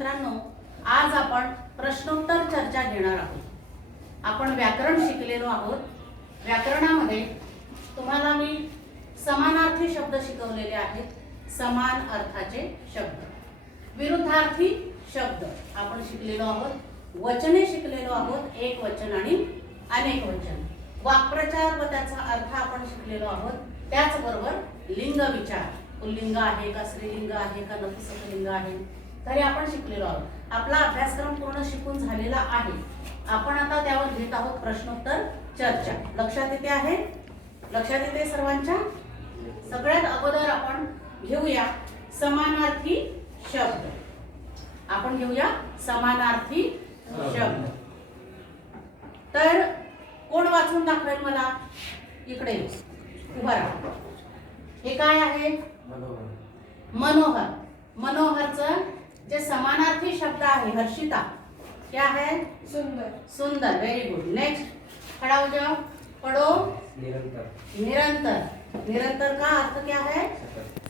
मित्रांनो, आज आपण प्रश्नोत्तर चर्चा घेणार आहोत. आपण व्याकरण शिकलेलो आहोत. व्याकरणामध्ये तुम्हाला मी समानार्थी शब्द शिकवलेले आहेत. समान अर्थाचे शब्द, विरुद्धार्थी शब्द आपण शिकलेलो आहोत. वचने शिकलेलो आहोत, एक वचन आणि अनेक वचन. वाक्प्रचार व त्याचा अर्थ आपण शिकलेलो आहोत. त्याचबरोबर लिंग विचार, पुल्लिंग आहे का, स्त्रीलिंग आहे का, नपुंसकलिंग आहे, तरी आपण शिकलेलो आहोत. आपला अभ्यासक्रम पूर्ण शिकून झालेला आहे. आपण आता त्यावर घेत आहोत प्रश्नोत्तर चर्चा. लक्षात येते आहे? लक्षात येते सर्वांच्या? सगळ्यात अगोदर आपण घेऊया समानार्थी शब्द. आपण घेऊया समानार्थी शब्द. तर कोण वाचून दाखवेल मला? इकडे उभा राहा. हे काय आहे? मनोहर. मनोहरचं जे समानार्थी शब्द आहे हर्षिता, क्या है? सुंदर. सुंदर. Very good. नेक्स्ट, खड़ा हो जाओ. पढ़ो. निरंतर. निरंतर. निरंतर का अर्थ क्या है?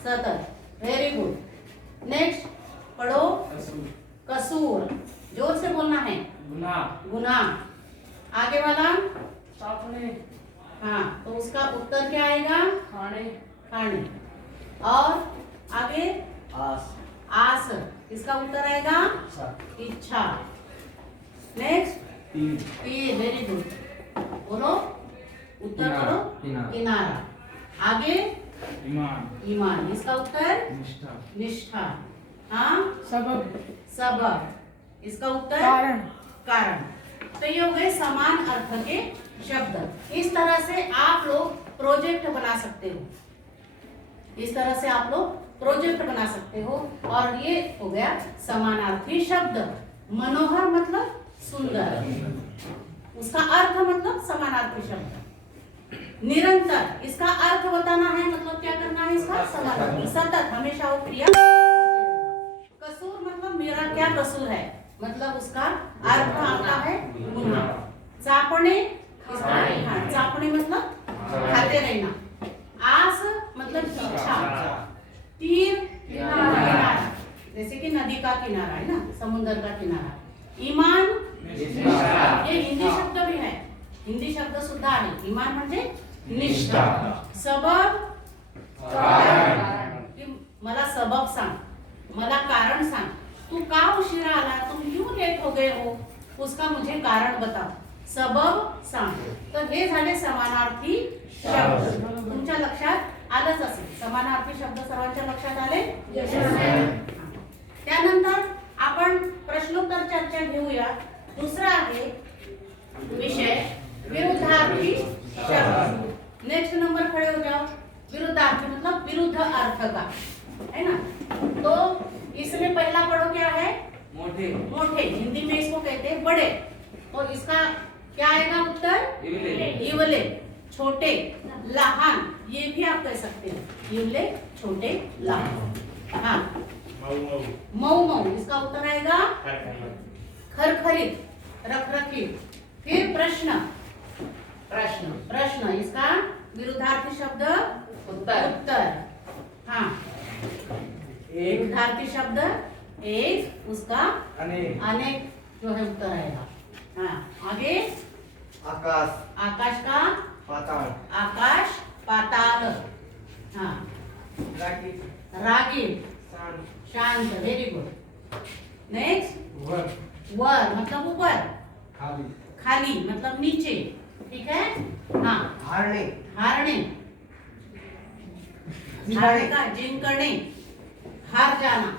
सतत. Very good. नेक्स्ट, पढ़ो. कसूर. जोर से बोलना है. गुनाह. गुनाह. आगे वाला? सापने. हाँ, तो उसका उत्तर क्या आएगा? खाने. खाने. और आगे? आस. आस. इसका उत्तर आएगा? इच्छा. नेक्स्ट, तीर. तीर. Very good. बोलो उत्तर. किनारा. बोलो. किनारा. किनारा. आगे? ईमान. ईमान. इसका उत्तर? निष्ठा. निष्ठा. हाँ, सबब. सबब. इसका उत्तर? कारण. कारण. तो ये हो गए समान अर्थ के शब्द. इस तरह से आप लोग प्रोजेक्ट बना सकते हो. इस तरह से आप लोग प्रोजेक्ट बना सकते हो. और ये हो गया समानार्थी शब्द. मनोहर मतलब सुंदर, उसका अर्थ मतलब समानार्थी शब्द. निरंतर, इसका अर्थ बताना है, मतलब क्या करना है इसका? समानार्थी. सतत, हमेशा वो क्रिया. कसूर मतलब मेरा क्या कसूर है, मतलब उसका अर्थ आता है गुनाह. चापने, हाँ, चापने मतलब खाते रहना. आस मतलब इच्छा. तीर, किनारा, जैसे कि नदी का किनारा है ना, समुद्र का किनारा. ईमान, ये हिंदी शब्द भी है, हिंदी शब्द सुद्धा आहे. ईमान म्हणजे निष्ठा. सबब, कि मला सबब सांग, मला कारण सांग. तू का उशिरा आला, तुम क्यों लेट हो गए हो, उसका मुझे कारण बताओ. सबब सांग. तर हे झाले समानार्थी शब्द. तुमच्या लक्षात आलंच असेल. समानार्थी शब्द सर्वांच्या लक्षात आले? त्यानंतर आपण प्रश्नोत्तर चर्चा घेऊया. दुसरा आहे विषय विरुद्धार्थी शब्द. नेक्स्ट नंबर खड़े हो जाओ. विरुद्धार्थी मतलब विरुद्ध अर्थ का, है ना. तो इसमें पहला पढ़ो क्या है? मोठे. मोठे. हिंदी में इसको कहते हैं बड़े. तो इसका क्या आएगा उत्तर? इवले. इवले. छोटे. लहान, ये भी आप कह सकते हैं. इवले, छोटे, लहान. हाँ, मऊ मऊ. इसका उत्तर आएगा खरखरीत, रखरखीत. फिर प्रश्न. प्रश्न. प्रश्न, इसका विरुद्धार्थी शब्द उत्तर. उत्तर. हाँ, विरुद्धार्थी शब्द एक, उसका अनेक. अनेक जो है उत्तर आएगा. हाँ, आगे? आकाश. आकाश का? पाताळ. आकाश, पाताल. हाँ, राखी. रागीब, शांत. शांत. Very good. नेक्स्ट, वर. वर मतलब ऊपर. खाली. खाली मतलब नीचे. ठीक है. हाँ, हारणे. हारने. हारने का जिंकने, हार जाना,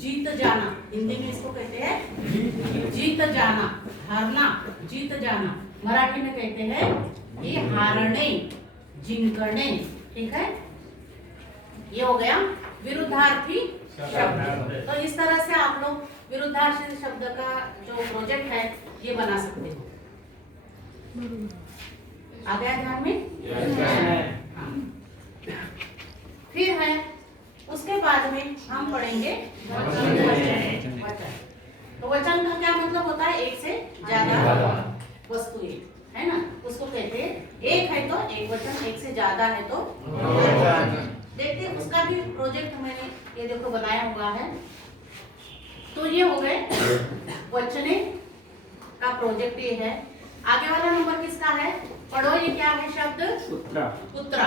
जीत जाना. हिंदी में इसको कहते हैं जीत जाना. हारना, जीत जाना. मराठी में कहते हैं ये हारने, जिंकने. ठीक है. ये हो गया विरुद्धार्थी शब्द. तो इस तरह से आप लोग विरुद्धार्थी शब्द का जो प्रोजेक्ट है ये बना सकते हो. आ गया ध्यान में? हाँ. फिर है उसके बाद में हम पढ़ेंगे वचन. तो वचन का क्या मतलब होता है? एक से ज्यादा वस्तु एक, है ना, उसको कहते हैं. एक है तो एक वचन, एक से ज्यादा है तो देखते हैं. उसका भी प्रोजेक्ट मैंने ये देखो बनाया हुआ है. तो ये हो गया वचने का प्रोजेक्ट ये है। आगे वाला नंबर किसका है? पढ़ो, ये क्या है शब्द? पुत्रा। पुत्रा।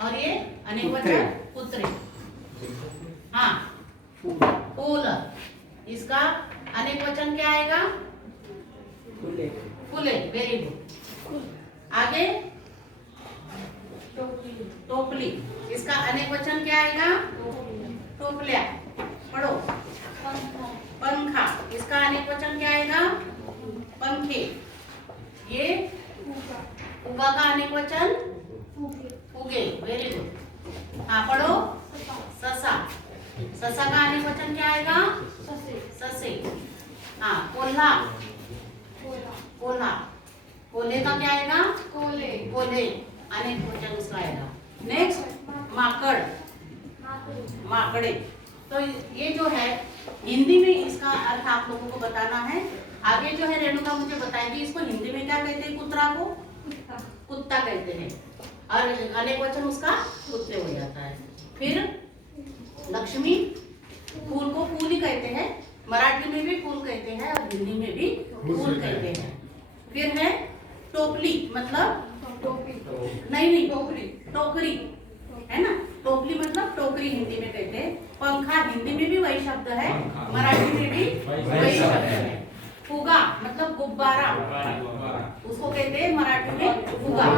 और ये अनेक वचन पुत्रे। हाँ, फूल। इसका अनेक वचन क्या आएगा? फूले। फूले। Very good. आगे टोपली। इसका अनेक वचन क्या आएगा? टोपलिया। पढ़ो। पंखा। इसका अनेक वचन क्या आएगा? पंखे। ये फुगा का अनेक वचन फुगे। Very good. हाँ, पढ़ो। ससा। ससा का अनेक वचन क्या आएगा? ससे। हाँ, कोल्हा। कोल्हा। कोल्हे का क्या आएगा? कोल्हे। अनेक वचन उसका आएगा। नेक्स्ट, माकड़। माकड़े। तो ये जो है हिंदी में इसका अर्थ आप लोगों को बताना है। आगे जो है रेणुका मुझे बताएगी इसको हिंदी में क्या कहते हैं। कुत्रा को कुत्ता कहते हैं और अनेक वचन उसका कुत्ते हो जाता है। फिर लक्ष्मी, फूल को फूल ही कहते हैं, मराठी में भी फूल कहते हैं और हिंदी में भी फूल कहते हैं। फिर है टोपली, मतलब नहीं टोकरी है ना। टोपली मतलब टोकरी हिंदी में कहते हैं। पंखा हिंदी में भी वही शब्द है, मराठी में भी वही शब्द है। फुगा मतलब गुब्बारा, उसको कहते हैं मराठी में फुगा।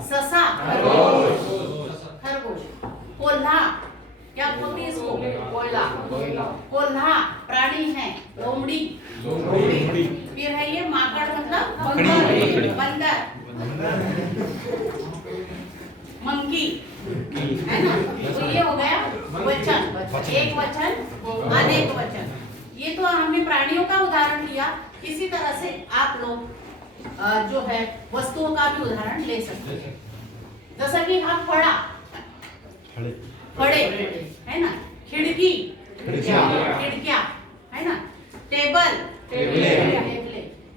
ससा खरगोश। कोल्हा क्या बोलते हैं इसको? कोल्हा प्राणी है, लोमड़ी। फिर है ये माकड़ मतलब बंदर, मंकी है ना। तो ये हो गया वचन, एक वचन अनेक वचन। ये तो हमने प्राणियों का उदाहरण लिया। इसी तरह से आप लोग जो है वस्तुओं का भी उदाहरण ले सकते हैं। जैसा कि हम फड़े है ना, खिड़की खिड़कियां है ना, टेबल टेबले,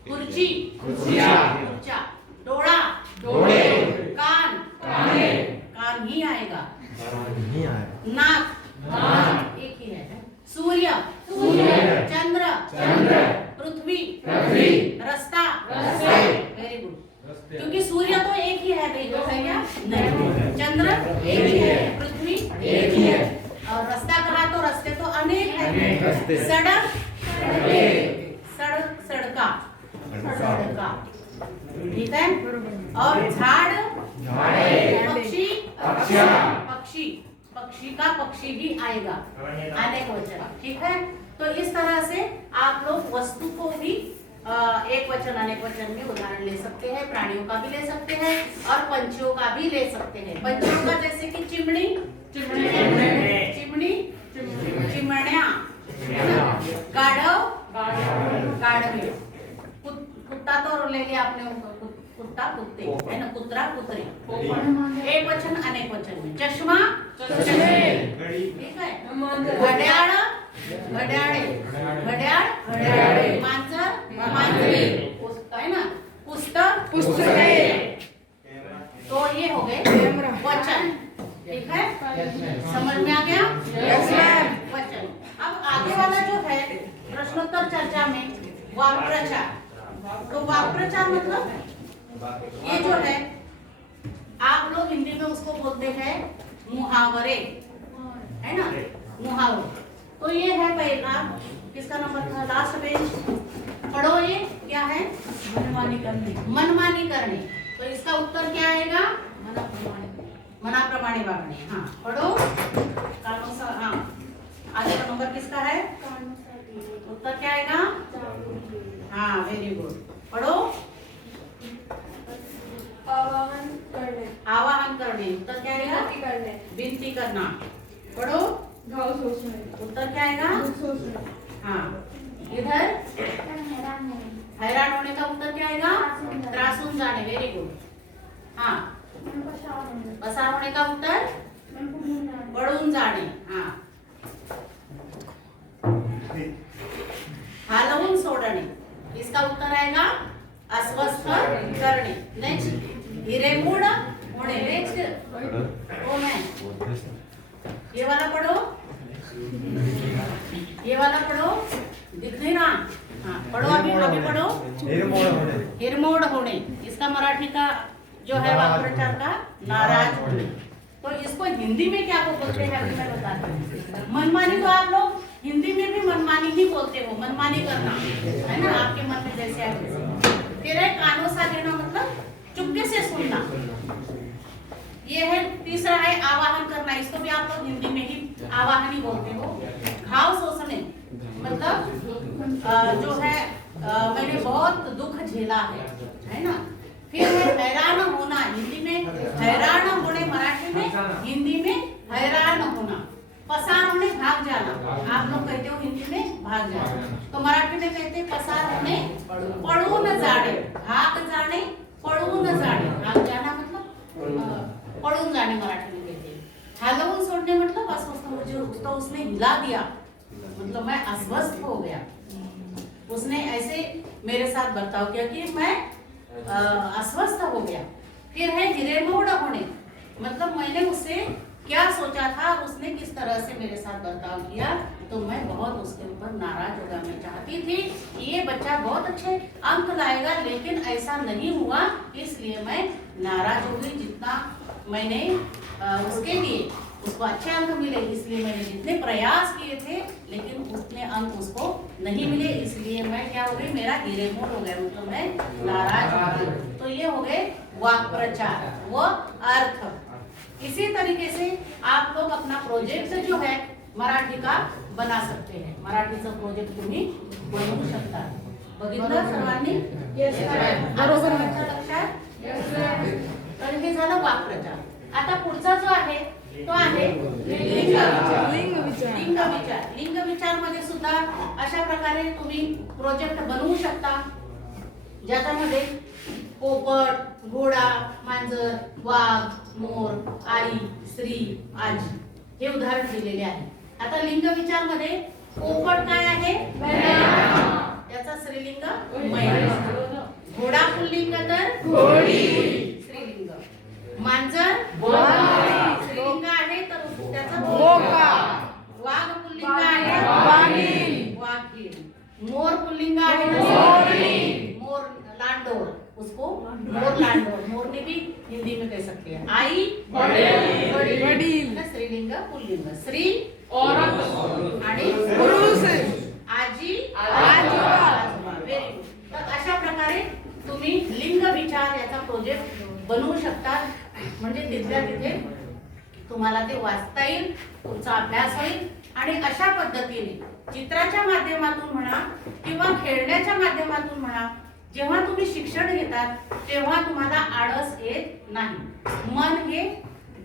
कुर्सी कुर्चा, डोड़ा कान कान ही आएगा, नाक एक ही है। सूर्य चंद्र पृथ्वी रास्ता। Very good. क्योंकि सूर्य तो एक ही है भाई, दो है क्या? नहीं, चंद्र एक ही है, पृथ्वी एक ही है, और रास्ता कहा तो रास्ते तो अनेक है। सड़क सड़का ठीक है। और झाड़ पक्षी का पक्षी भी आएगा, अनेक वचन। ठीक है। तो इस तरह से आप लोग वस्तु को भी एक वचन अनेक वचन में उदाहरण ले सकते हैं। प्राणियों का भी ले सकते हैं और पंछियों का भी ले सकते हैं। पंछियों का जैसे कि चिमनी चिमनिया, गाढ़वे। कुत्ता तो ले लिया आपने, कुत्ता कुत्ते है ना, कुतरा कुतरी। एक वचन अनेक वचन में। चश्मा ठीक है। घड्याळ घड्याळे, मांजरी है ना, पुस्तक तो ये हो गए वचन। ठीक है, समझ में आ गया? वचन। अब आगे वाला जो है प्रश्नोत्तर चर्चा में वाक्प्रचार। तो वाक्प्रचार मतलब ये जो है आप लोग हिंदी में उसको बोलते हैं मुहावरे है ना, मुहावरे। तो ये है पहला, किसका नंबर था? लास्ट पेज पढ़ो। ये क्या है? मनमानी करने। तो इसका उत्तर क्या आएगा? मनाप्रमाणे वागणे। हाँ, पढ़ो। हाँ, आगे का नंबर किसका है? उत्तर क्या आएगा? हाँ, वेरी गुड। पढ़ो। आवाहन करने। उत्तर क्या आएगा? विनती करना। पढ़ो। उत्तर क्या आएगा? हाँ, इधर हैरान होने का उत्तर क्या आएगा? त्रासून जाने। Very good. हाँ, पसार होने का उत्तर पळून जाणे। हाँ, हालवून सोडणे। इसका उत्तर आएगा अस्वस्थ करणे। नेक्स्ट, हिरेमूड होणे। नेक्स्ट, ये वाला पढ़ो, ये वाला आगे पढ़ो। हिरमोड़ होने, इसका मराठी का जो है वाक्प्रचार का नाराज होने। तो इसको हिंदी में क्या को बोलते हैं अभी मैं बताती हूँ। मनमानी तो आप लोग हिंदी में भी मनमानी ही बोलते हो, मनमानी करना है ना, आपके मन में जैसे आए वैसे। फिर है कानों सा देना, मतलब चुपके से सुनना। ये है तीसरा है आवाहन करना, इसको भी आप लोग हिंदी में ही आवाहन ही बोलते हो। घाव सोचने, मतलब जो है मैंने बहुत दुख झेला है ना। फिर है हैरान होना, हिंदी में हैरान होने, मराठी में, हिंदी में हैरान होना। पसार होने, भाग जाना, आप लोग कहते हो हिंदी में भाग जाना, तो मराठी में कहते हैं पसार होने, पळून जाणे, भाग जाणे, पळून जाणे। भाग जाना मतलब पळून जाने मराठी में कहते हैं। हालवून सोडणे मतलब अस्वस्थ, मुझे तो उसने हिला दिया, मतलब मैं अस्वस्थ हो गया, उसने ऐसे मेरे साथ बर्ताव किया कि मैं अस्वस्थ हो गया। फिर है हिरेमोड़ होने, मतलब मैंने उससे क्या सोचा था और उसने किस तरह से मेरे साथ बर्ताव किया, तो मैं बहुत उसके ऊपर नाराज हो गया। मैं चाहती थी कि ये बच्चा बहुत अच्छे अंक लाएगा, लेकिन ऐसा नहीं हुआ, इसलिए मैं नाराज हो गई। जितना मैंने उसके लिए उसको अच्छे अंक मिले, इसलिए मैंने जितने प्रयास किए थे, लेकिन उतने अंक उसको नहीं मिले, इसलिए मैं क्या हो गई, मेरा हिरेमोड़ हो गया, मतलब मैं नाराज हो गई। तो ये हो गए वाक्प्रचार व अर्थ। इसी तरीके से आप लोग अपना प्रोजेक्ट जो है मराठी का बना सकते हैं। मराठीचा प्रोजेक्ट तुम्ही बनवू शकता। बघितलं सर्वांनी? बरोबर लक्षात? तर हे झालं वाक्प्रचार। आता पुढचा जो आहे तो आहे लिंग विचार। लिंग विचार मध्ये सुद्धा अशा प्रकारे तुम्ही प्रोजेक्ट बनवू शकता, ज्याच्यामध्ये पोपट, घोडा, मांजर, वाघ, मोर, आई, स्त्री, आजी हे उदाहरण दिलेले आहे। आता लिंग विचार मध्ये पोपट काय आहे? त्याचा स्त्रीलिंग महिला, घोडा पुल्लिंग तर घोडी स्त्रीलिंग, मांजर स्त्रीलिंग आहे तर त्याचा बोका, वाघ पुल्लिंग आहे वाघीण, मोर पुल्लिंग आहे मोर, लांडोर, उसको मोर लांडोर, मोरने भी हिंदी में कह सकते हैं। आई वडील, स्त्रीलिंग पुल्लिंग, स्त्री औरत आणि पुरुष, आजी आजोबा। Very good. तर अशा प्रकारे तुम्ही लिंग विचार याचा प्रोजेक्ट बनवू शकता, म्हणजे तिथल्या तिथे तुम्हाला ते वाचता येईल, तुमचा अभ्यास होईल आणि अशा पद्धतीने चित्राच्या माध्यमातून म्हणा किंवा खेळण्याच्या माध्यमातून म्हणा, जेव्हा तुम्ही शिक्षण घेतात तेव्हा तुम्हाला आळस येत नाही। मन हे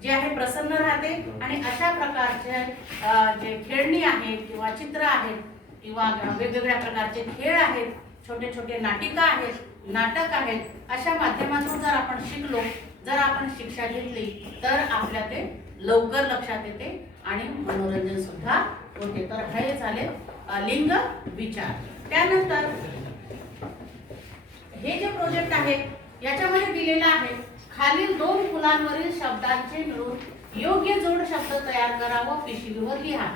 जे आहे प्रसन्न राहते आणि अशा प्रकारचे जे खेळणी आहेत किंवा चित्र आहेत किंवा वेगवेगळ्या प्रकारचे खेळ आहेत, छोटे छोटे नाटिका आहेत, नाटक आहेत, अशा माध्यमातून जर आपण शिकलो, जर आपण शिक्षा घेतली तर आपल्या ते लवकर लक्षात येते आणि मनोरंजन सुद्धा होते। तर हे झाले लिंग विचार। त्यानंतर हे जे प्रोजेक्ट आहे याच्यामध्ये दिलेलं आहे खालील दोन फुलांवरील शब्दांचे मिळून योग्य जोड शब्द तयार करा व पिशवीवर लिहा।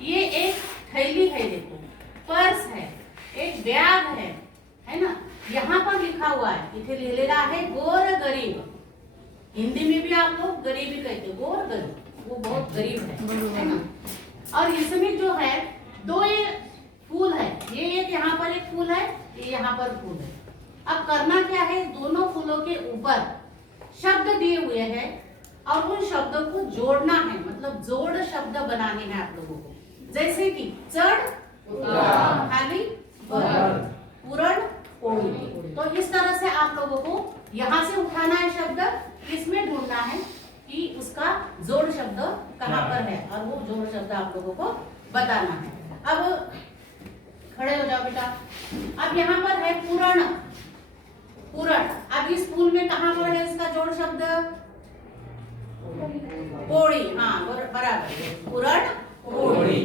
ये एक थैली है, देखो पर्स है, एक बैग है ना। यहाँ पर लिखा हुआ है, इथे लिहिलेला आहे गोर गरीब। हिंदी में भी आप लोग गरीबी कहते, गोर गरीब, वो बहुत गरीब है ना। और इसमें जो है दो ये फूल है, ये एक यहाँ पर एक फूल है, ये यहाँ पर फूल है। अब करना क्या है, दोनों फूलों के ऊपर शब्द दिए हुए हैं और उन शब्दों को जोड़ना है, मतलब जोड़ शब्द बनाने हैं आप लोगों को। जैसे कि चढ़, खाली, पूरण, पोड़ी। तो इस तरह से आप लोगों को यहाँ से उठाना है शब्द, इसमें ढूंढना है कि उसका जोड़ शब्द कहाँ पर है और वो जोड़ शब्द आप लोगों को बताना है। अब खड़े हो जाओ बेटा। अब यहाँ पर है पूरण, पूरण। अब इस फूल में कहाँ पर है इसका जोड़ शब्द? पोड़ी, हाँ बराबर, पूरण पोड़ी।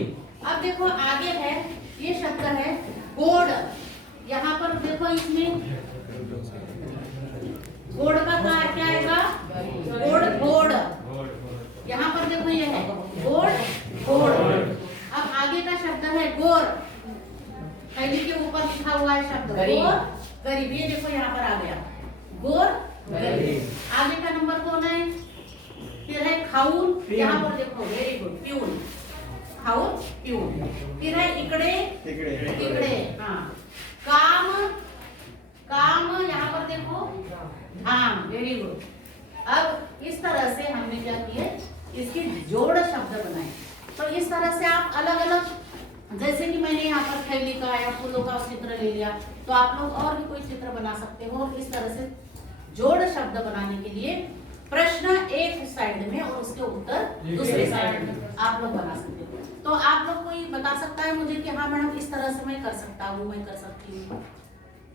अब देखो आगे है, ये शब्द है गोड़। यहाँ पर देखो इसमें गोड़ का क्या आएगा? गोड़ घोड़। यहाँ पर देखो ये है गोड़ घोड़। अब आगे का शब्द है गोर, थैली के ऊपर लिखा हुआ है शब्द गरीब। गोर गरीब, ये देखो यहाँ पर आ गया गोर गरीब। आगे का नंबर कौन है? फिर है खाऊन, यहाँ पर देखो वेरी गुड, प्यून, खाऊन प्यून। फिर है इकडे तिकडे, हाँ काम काम, यहाँ पर देखो हाँ वेरी गुड। अब इस तरह से हमने क्या किया, इसके जोड़ शब्द बनाए। तो इस तरह से आप अलग अलग, जैसे कि मैंने यहाँ पर थैली का या फूलों का चित्र ले लिया, तो आप लोग और भी कोई चित्र बना सकते हो। इस तरह से जोड़ शब्द बनाने के लिए प्रश्न एक साइड में और उसके उत्तर दूसरे साइड में आप लोग बना सकते हो। तो आप लोग कोई बता सकता है मुझे कि हाँ मैडम इस तरह से मैं कर सकता हूँ, मैं कर सकती हूँ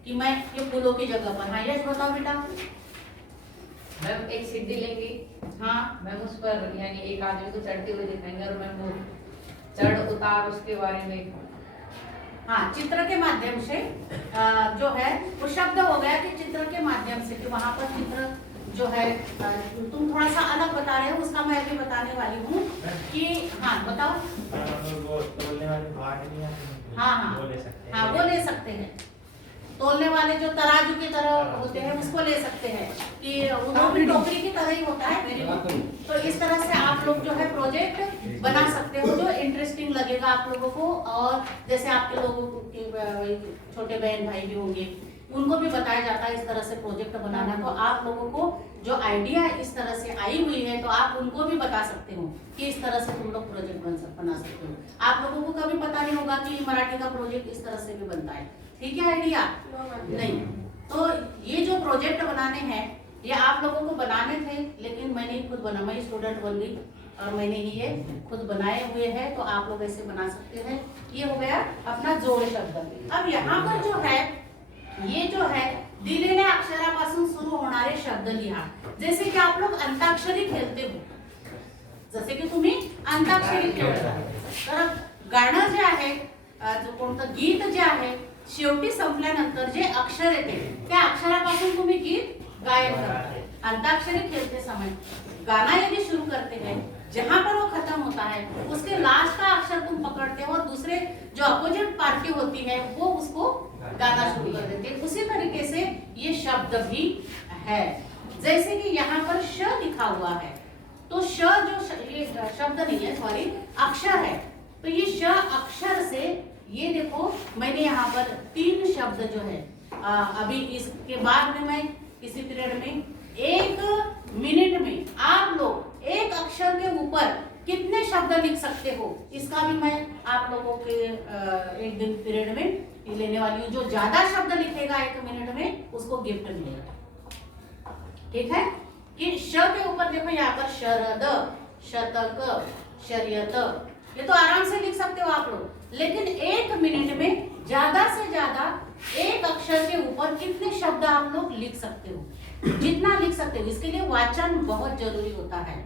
कि मैं ये फूलों की जगह पर, हाँ यश बताओ बेटा। मैम एक सीढ़ी लेंगे, हाँ मैम उस पर यानी एक आदमी को चढ़ते हुए दिखाएंगे और मैम वो चढ़ उतार उसके बारे में, हाँ चित्र के माध्यम से जो है वो शब्द हो गया कि चित्र के माध्यम से, कि वहां पर चित्र जो है तुम थोड़ा सा अलग बता रहे हो, उसका मैं भी बताने वाली हूँ कि हाँ बताओ। वो तोलने वाले बाट नहीं आते, हाँ हाँ वो ले सकते हैं। हाँ वो ले सकते हैं। तोलने वाले जो तराजू की तरह होते हैं उसको ले सकते हैं, कि वो भी टोकरी की तरह ही होता है। Very good. तो इस तरह से आप लोग जो है प्रोजेक्ट बना सकते हो जो इंटरेस्टिंग लगेगा आप लोगों को। और जैसे आपके लोगों के छोटे बहन भाई भी होंगे, उनको भी बताया जाता है इस तरह से प्रोजेक्ट बनाना। तो आप लोगों को जो आइडिया इस तरह से आई हुई है, तो आप उनको भी बता सकते हो कि इस तरह से तुम लोग प्रोजेक्ट बना सकते हो। आप लोगों को कभी पता नहीं होगा कि मराठी का प्रोजेक्ट इस तरह से भी बनता है, ठीक है आइडिया? नहीं। तो ये जो प्रोजेक्ट बनाने हैं ये आप लोगों को बनाने थे, लेकिन मैंने खुद बना, मैं स्टूडेंट बन गई और मैंने ही ये खुद बनाए हुए हैं। तो आप लोग ऐसे बना सकते हैं। ये हो गया अपना जोड़ शब्द। अब यहाँ पर जो है ये जो है दिलेल्या अक्षरापासून सुरू होणारे शब्द लिहा। जैसे की आप लोग अंताक्षरी खेळते हो, जसे की तुम्ही अंताक्षरी खेळता, तर गाणं जे आहे जो कोणतं गीत जे आहे शेवटी संपल्यानंतर जे अक्षर येते त्या अक्षरापासून तुम्ही गीत गायन करता। अंताक्षरी खेलते समय गाना यदि शुरू करते हैं, जहां पर वो खत्म होता है उसके लास्ट का अक्षर तुम पकड़ते हो और दूसरे जो अपोजिट पार्टी होती है वो उसको गाना शुरू कर देते हैं। उसी तरीके से ये शब्द भी है। जैसे कि यहाँ पर श लिखा हुआ है, तो श जो ये शब्द नहीं है, सॉरी अक्षर है। तो ये श अक्षर से ये देखो मैंने यहाँ पर 3 शब्द जो है अभी इसके बाद में मैं किसी पीरियड में 1 मिनट में आप लोग एक अक्षर के ऊपर कितने शब्द लिख सकते हो, इसका भी मैं आप लोगों के एक दिन पीरियड में लेने वाली हूँ। जो ज्यादा शब्द लिखेगा 1 मिनट में उसको गिफ्ट मिलेगा, ठीक है? कि श के ऊपर देखो यहाँ पर शरद, शतक, शर्यत, ये तो आराम से लिख सकते हो आप लोग। लेकिन 1 मिनट में ज्यादा से ज्यादा एक अक्षर के ऊपर कितने शब्द आप लोग लिख सकते हो, जितना लिख सकते हो। इसके लिए वाचन बहुत जरूरी होता है,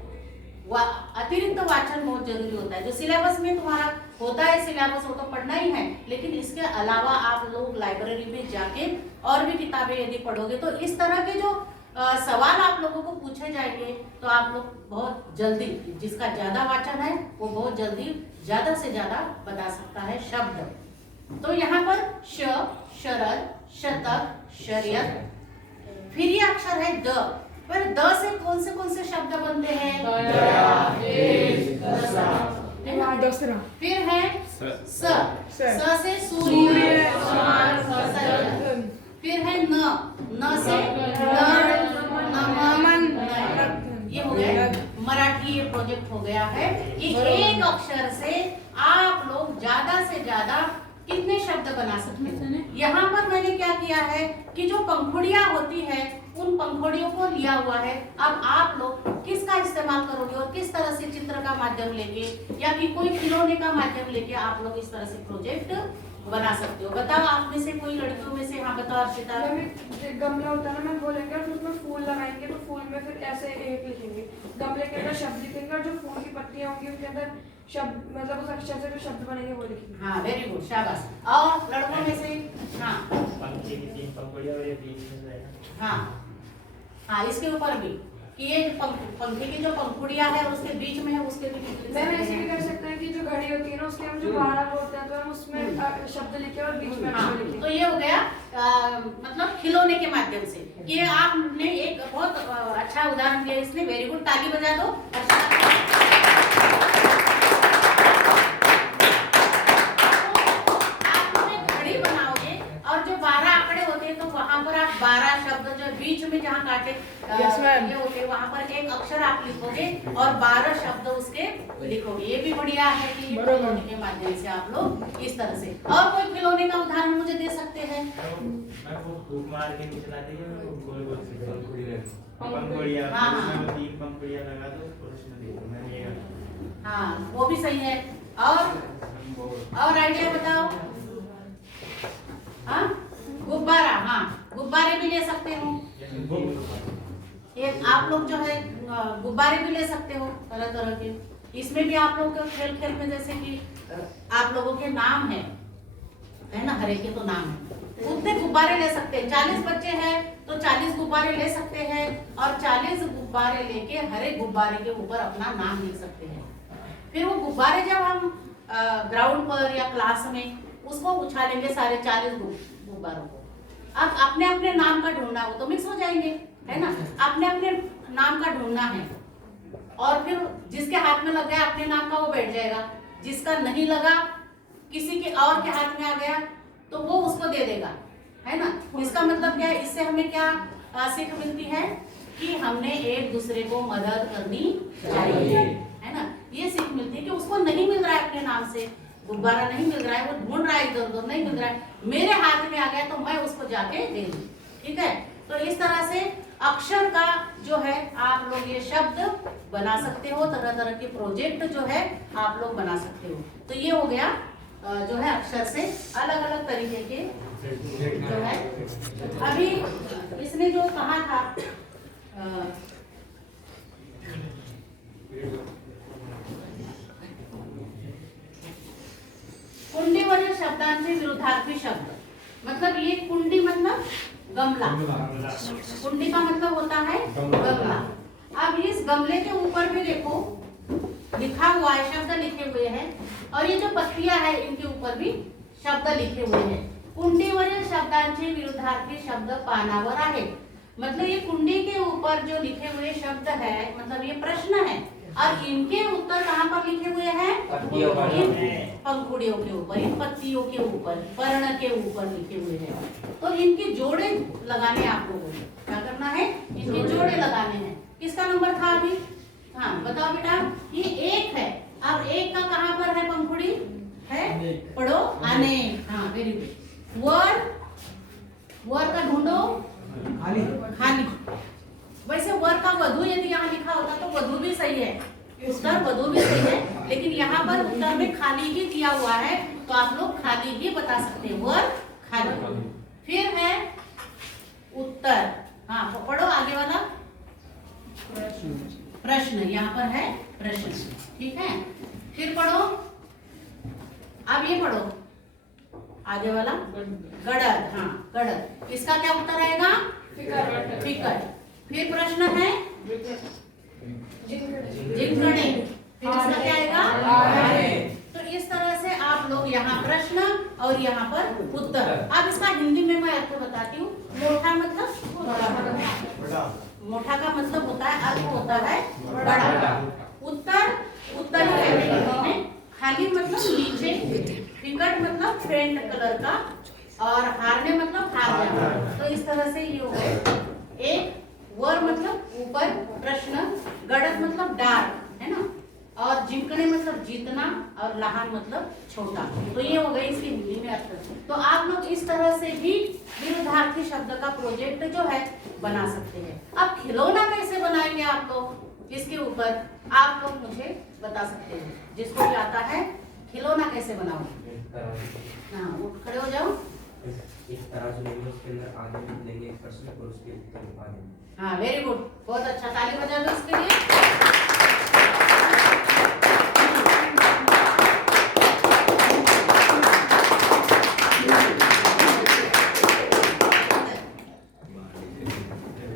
अतिरिक्त वाचन बहुत जरूरी होता है। जो सिलेबस में तुम्हारा होता है सिलेबस वो तो पढ़ना ही है, लेकिन इसके अलावा आप लोग लाइब्रेरी में जाके और भी किताबें यदि पढ़ोगे तो इस तरह के जो सवाल आप लोगों को पूछे जाएंगे तो आप लोग बहुत जल्दी, जिसका ज्यादा वाचन है वो बहुत जल्दी ज्यादा से ज्यादा बता सकता है शब्द। तो यहाँ पर श, शरद, शतक, शर्यत, फिर ये अक्षर है द। पर द से कौन से शब्द बनते हैं? दसरा। फिर है स से सूर्य, सरल। फिर है न से नर, नमन, नयन। ये हो गया मराठी, ये प्रोजेक्ट हो गया है कि एक अक्षर से आप लोग ज्यादा से ज्यादा कितने शब्द बना सकते हैं। यहाँ पर मैंने क्या किया है कि जो पंखुड़ियां होती है उन पंखुड़ियों को लिया हुआ है। अब आप लोग किसका इस्तेमाल करोगे और किस तरह से चित्र का माध्यम लेके या कि कोई खिलौने का माध्यम लेके आप लोग इस तरह से प्रोजेक्ट बना सकते हो। बताओ आप में से कोई लड़कियों में से, हाँ बताओ अर्षिता। गमला होता है ना, मैं बोलेंगे और उसमें फूल लगाएंगे तो फूल में फिर ऐसे एक लिखेंगे, गमले के अंदर शब्द लिखेंगे और जो फूल की पत्तियां होंगी उसके अंदर शब्द, मतलब उस अक्षर से जो शब्द बनेंगे वो लिखेंगे। हाँ वेरी गुड, शाबाश। और लड़कों में से? हाँ पंछी की 3 पंखुड़ियां और ये बीच में है ना। हाँ हाँ, इसके ऊपर भी कि ये पंखे की जो पंखुड़ियां है उसके बीच में है, उसके भी मैम ऐसे भी कर सकते हैं कि जो घड़ी होती है ना उसके हम जो 12 होते हैं तो हम उसमें शब्द लिखे और बीच में अक्षर लिखे। तो ये हो गया मतलब खिलौने के माध्यम से। ये आपने एक बहुत अच्छा उदाहरण दिया इसने, वेरी गुड, ताली बजा दो। आप लोग एक घड़ी बनाओगे और जो 12 आंकड़े होते हैं तो वहां पर आप 12 शब्द जो बीच में जहाँ काटे ये होते हैं वहां पर एक अक्षर आप लिखोगे और 12 शब्द उसके लिखोगे। ये भी बढ़िया है कि ये खिलौने के माध्यम से आप लोग इस तरह से। और कोई खिलौने का उदाहरण मुझे दे सकते हैं? मैं वो फूक मार के नहीं चलाती है, वो गोल गोल से पंखुड़िया, हाँ, उसमें वो 3 पंखुड़िया लगा दो और उसमें देखो मैंने ये करता हाँ वो भी सही है। और आइडिया बताओ। हाँ गुब्बारा, हाँ गुब्बारे भी ले सकते हो। एक आप लोग जो है गुब्बारे भी ले सकते हो तरह तरह के। इसमें भी आप लोग खेल खेल में जैसे कि आप लोगों के नाम है ना, हर एक के तो नाम है, उतने गुब्बारे ले सकते हैं। 40 बच्चे हैं तो 40 गुब्बारे ले सकते हैं और 40 गुब्बारे लेके हर एक गुब्बारे के ऊपर अपना नाम लिख सकते हैं। फिर वो गुब्बारे जब हम ग्राउंड पर या क्लास में उसको उछालेंगे सारे 40 गुब्बारों को, अब अपने अपने नाम का ढूंढना, वो तो मिक्स हो जाएंगे है ना, अपने अपने नाम का ढूंढना है। और फिर जिसके हाथ में लग गया अपने नाम का वो बैठ जाएगा, जिसका नहीं लगा किसी के और के हाथ में आ गया तो वो उसको दे देगा, है ना। इसका मतलब क्या है, इससे हमें क्या सीख मिलती है कि हमने एक दूसरे को मदद करनी चाहिए, है ना। ये सीख मिलती है कि उसको नहीं मिल रहा है अपने नाम से गुब्बारा, नहीं मिल रहा है, वो ढूंढ रहा है इधर उधर, नहीं मिल रहा है, मेरे हाथ में आ गया तो मैं उसको जाके दे दूं, ठीक है। तो इस तरह से अक्षर का जो है आप लोग ये शब्द बना सकते हो, तरह तरह के प्रोजेक्ट जो है आप लोग बना सकते हो। तो ये हो गया जो है अक्षर से अलग अलग तरीके के जो है। अभी इसने जो कहा था कुंडीवरील शब्दांचे विरुद्धार्थी शब्द, मतलब ये कुंडी मतलब गमला, कुंडी का मतलब होता है गमला। अब इस गमले के ऊपर भी देखो लिखा हुआ है, शब्द लिखे हुए हैं, और ये जो पत्तियां है इनके ऊपर भी शब्द लिखे हुए हैं। कुंडीवरील शब्दांचे विरुद्धार्थी शब्द पानावर आहे, मतलब ये कुंडी के ऊपर जो लिखे हुए शब्द है, मतलब ये प्रश्न है और इनके उत्तर कहाँ पर लिखे हुए हैं? इन पंखुड़ियों के ऊपर, इन पत्तियों के ऊपर, पर्ण के ऊपर लिखे हुए हैं। तो इनके जोड़े लगाने आप लोगों को क्या करना है, इनके जोड़े लगाने हैं। किसका नंबर था अभी? हाँ बताओ बेटा, ये एक है। अब एक का कहाँ पर है पंखुड़ी है? पढ़ो अनेक, हाँ वेरी गुड। वर का ढूंढो खाली। वैसे वर का वधु यदि यहाँ लिखा होता तो वधु भी सही है, उत्तर वधु भी सही है, लेकिन यहाँ पर उत्तर में खाली ही दिया हुआ है तो आप लोग खाली ही बता सकते हैं, वर खाली। फिर है उत्तर, हाँ पढ़ो आगे वाला प्रश्न, यहाँ पर है प्रश्न, ठीक है। फिर पढ़ो, अब ये पढ़ो आगे वाला गड़द, हाँ गड़द, इसका क्या उत्तर आएगा? फिकर। फिर प्रश्न है जिंगणे, फिर इसका क्या आएगा? तो इस तरह से आप लोग यहाँ प्रश्न और यहाँ पर उत्तर। अब इसका हिंदी में मैं आपको बताती हूँ। मोठा मतलब बड़ा, मोठा का मतलब होता है, अर्थ होता है बड़ा। उत्तर उत्तर में, खाली मतलब नीचे, विकट मतलब फेंट कलर का, और हारने मतलब हार जाना। तो इस तरह से ये हो गए। एक वर मतलब ऊपर, प्रश्न, गड़त मतलब डार, है ना, और जिंकने मतलब जीतना, और लहान मतलब छोटा। तो ये हो गए इसकी हिंदी में अर्थ। तो आप लोग इस तरह से भी विरुद्धार्थी शब्द का प्रोजेक्ट जो है बना सकते हैं। अब खिलौना कैसे बनाएंगे आप लोग, इसके ऊपर आप लोग मुझे बता सकते हैं, जिसको भी आता है खिलौना कैसे बनाओगे। हाँ उठ खड़े हो जाओ। एक तराजू लेंगे, उसके अंदर आगे लेंगे एक प्रश्न और उसके उत्तर आगे। हाँ वेरी गुड, बहुत अच्छा, ताली बजा दो इसके लिए।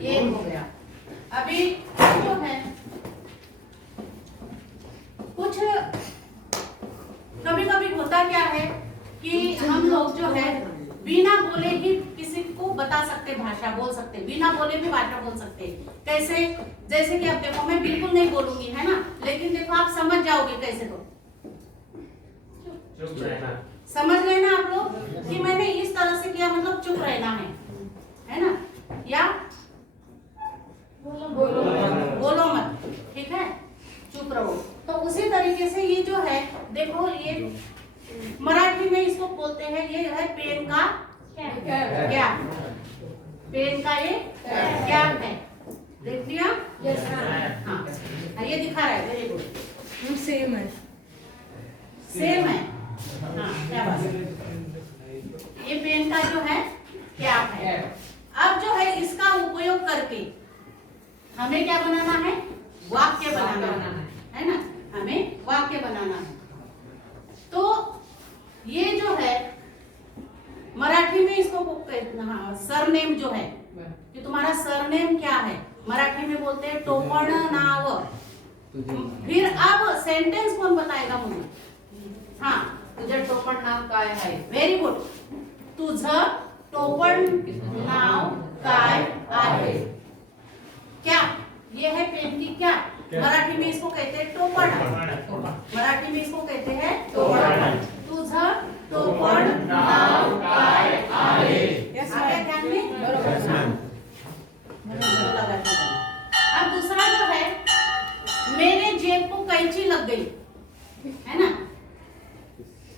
ये हो गया। अभी जो है कुछ कभी कभी होता क्या है कि हम लोग जो है बिना बता सकते, भाषा बोल सकते, बिना बोले भी भाषा बोल सकते। कैसे? जैसे कि अब देखो मैं बिल्कुल नहीं बोलूंगी, है ना, लेकिन देखो आप समझ जाओगे कैसे। तो चुप रहना। समझ गए ना आप लोग कि मैंने इस तरह से किया, मतलब चुप रहना है ना, या बोलो मत, ठीक है, चुप रहो। तो उसी तरीके से ये जो है, देखो ये मराठी में इसको बोलते हैं, ये है पेन का कैप। पेन का ये कैप है, देख लिया? हाँ, ये दिखा रहा है, वेरी गुड, सेम है। सेम है, हाँ क्या बात है। ये पेन का जो है कैप है। अब जो है इसका उपयोग करके हमें क्या बनाना है? वाक्य बनाना है ना, हमें वाक्य बनाना है। तो ये जो है मराठी में इसको सरनेम जो है, कि तुम्हारा सरनेम क्या है, मराठी में बोलते हैं टोपण नाव। फिर अब सेंटेंस कौन बताएगा मुझे? हाँ, तुझे टोपण नाव काय आहे? Very good. तुझं टोपण नाव काय आहे? क्या? ये है पेन की क्या? मराठी में इसको कहते हैं टोपण। मराठी में इसको कहते हैं टोपण। तुझं टोपण नाव काय आहे? आया ध्यान में? अब दूसरा जो है, मेरे जेब को कैंची लग गई, है ना,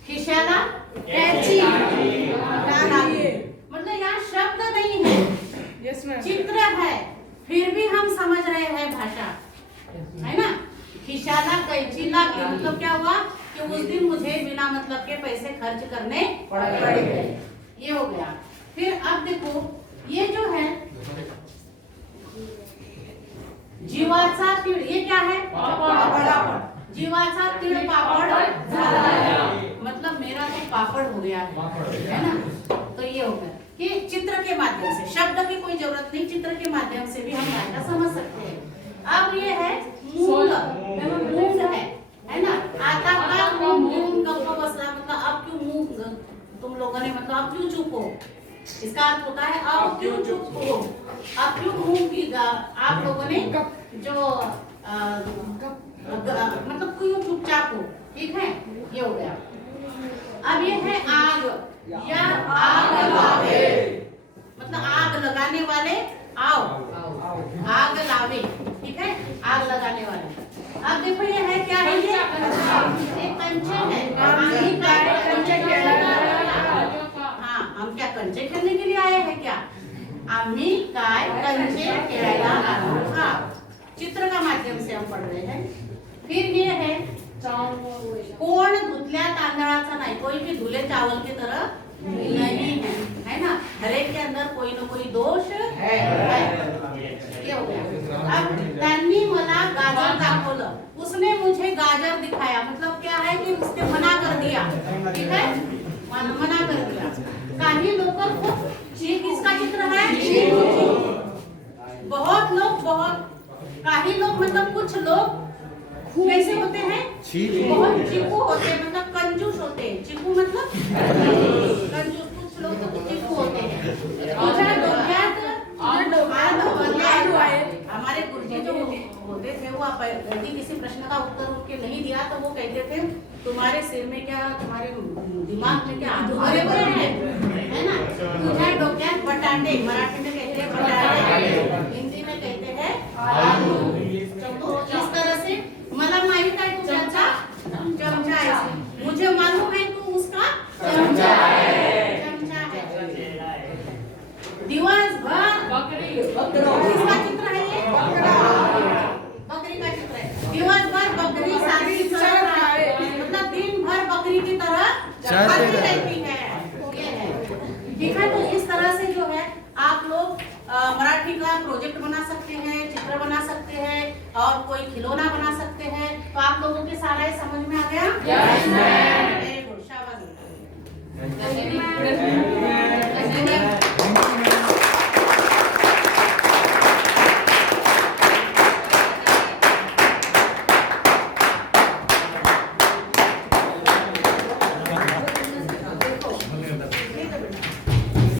खिशाला कैंची लगी। मतलब यहाँ शब्द नहीं है, चित्र है, फिर भी हम समझ रहे हैं भाषा, है ना। खिशाला कैंची लगी मतलब क्या हुआ कि उस दिन मुझे बिना मतलब के पैसे खर्च करने पड़ गए, ये हो गया। फिर अब देखो ये जो है जीवाचा तीळ, ये क्या है? पापड़। जीवाचा तीळ पापड़ झाला, मतलब मेरा तो पापड़ हो गया है ना। तो ये हो गया कि चित्र के माध्यम से, शब्द की कोई जरूरत नहीं, चित्र के माध्यम से भी हम भाषा समझ सकते हैं। अब ये है मूंग, मूंग है ना, आता का मूंग गप्प बसला, मतलब अब क्यों मूंग, तुम लोगों ने मतलब अब क्यों चुप हो, इसका अर्थ होता है अब क्यों चुप हो, अब क्यों मूंग की आप लोगों ने जो मतलब क्यों चुपचाप हो, ठीक है, ये हो गया। अब ये है आग, या आग लावे, मतलब आग लगाने वाले आओ, आग लावे, ठीक है, आग लगाने वाले। अब देखो ये है क्या है, ये कंचे है। हाँ, हम क्या कंचे खेलने के लिए आए हैं क्या? आम्ही काय कंचे खेळायला आलो का? चित्र का माध्यम से हम पढ़ रहे हैं। फिर ये है कोण धुतल्या तांदळाचा नाही, कोई भी धुले चावल की तरह नहीं है ना, हर एक के अंदर कोई ना कोई दोष है। ये हो गया। अब त्यांनी मला गाजर दाखवलं, उसने मुझे गाजर दिखाया, मतलब क्या है कि उसने मना कर दिया, ठीक है, मना कर दिया। काही लोग खूप किसका चित्र है? बहुत लोग, बहुत काही लोग मतलब कुछ लोग कैसे होते हैं? बहुत चिकू होते हैं, मतलब कंजूस होते हैं। चिकू मतलब कंजूस, कुछ लोग तो चिकू होते हैं। हमारे गुरुजी जो होते थे वो यदि किसी प्रश्न का उत्तर उनके नहीं दिया तो वो कहते थे तुम्हारे सिर में क्या, तुम्हारे दिमाग में क्या अधूरे हैं, है ना। तुझे डोक्यात बटाटे, मराठी में कहते हैं बटाटे, हिंदी में कहते हैं आलू। तो इस तरह से मला माहित है तू त्याचा चमचा है, मुझे मालूम है तू उसका चमचा है, चमचा है। दिवसभर बकरी, किसका चित्र है ये? बकरी का चित्र है। दिवसभर बकरी सारी मतलब दिन भर बकरी की तरह चलती रहती है, ये है, ठीक है। तो इस तरह से जो है आप लोग मराठी का प्रोजेक्ट बना सकते हैं, चित्र बना सकते हैं, और कोई खिलौना बना सकते हैं। तो आप लोगों के सारा ये समझ में आ गया? Yes ma'am. वेरी गुड, शाबाश।